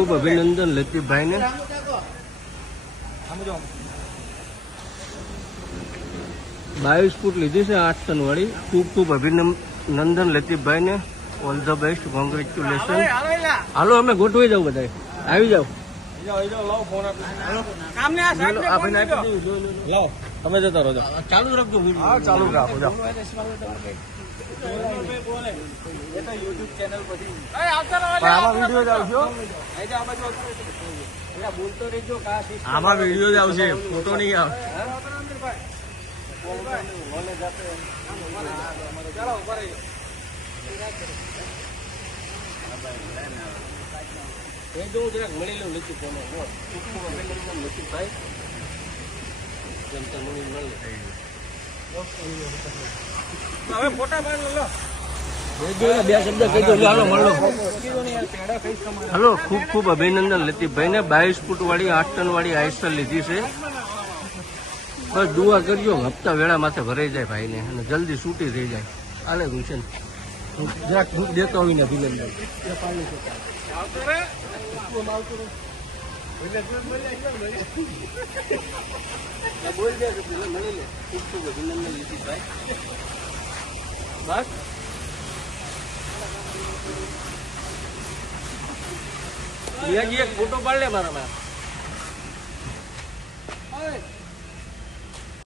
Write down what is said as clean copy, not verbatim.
ખૂબ અભિનંદન લતીફભાઈ ને। 22 ફૂટ લીધી છે 8 ટન વાળી। ખૂબ ખૂબ અભિનંદન લતીફભાઈ ને। All the best, congratulation. હાલો અમે ગોઠવી જાવ, બધા આવી જાવ। તમે જતા રહો, ચાલુ રાખજો, ચાલુ રાખો। આમાં વિડીયો જ આવશે, ફોટો નહીં આવે। મળી લઉં લતીફભાઈ, હવે ફોટા પાડી લો, બે શબ્દ કહી દો। હાલો, ખૂબ ખૂબ અભિનંદન લતીફભાઈ ને। 22 ફૂટ વાળી 8 ટન વાળી આઈસર લીધી છે। બસ દુઆ કરજો, હપ્તા વેળા માથે ભરાઈ જાય ભાઈ ને, અને જલ્દી છૂટી થઈ જાય। આલે ગુલશન જરાક દૂધ દેતો હોય ને ભીલનભાઈ, બોલ દે મળી લે। ખૂબ ખૂબ અભિનંદન લતીફભાઈ। બસ એક ફોટો પાડ લે મારા।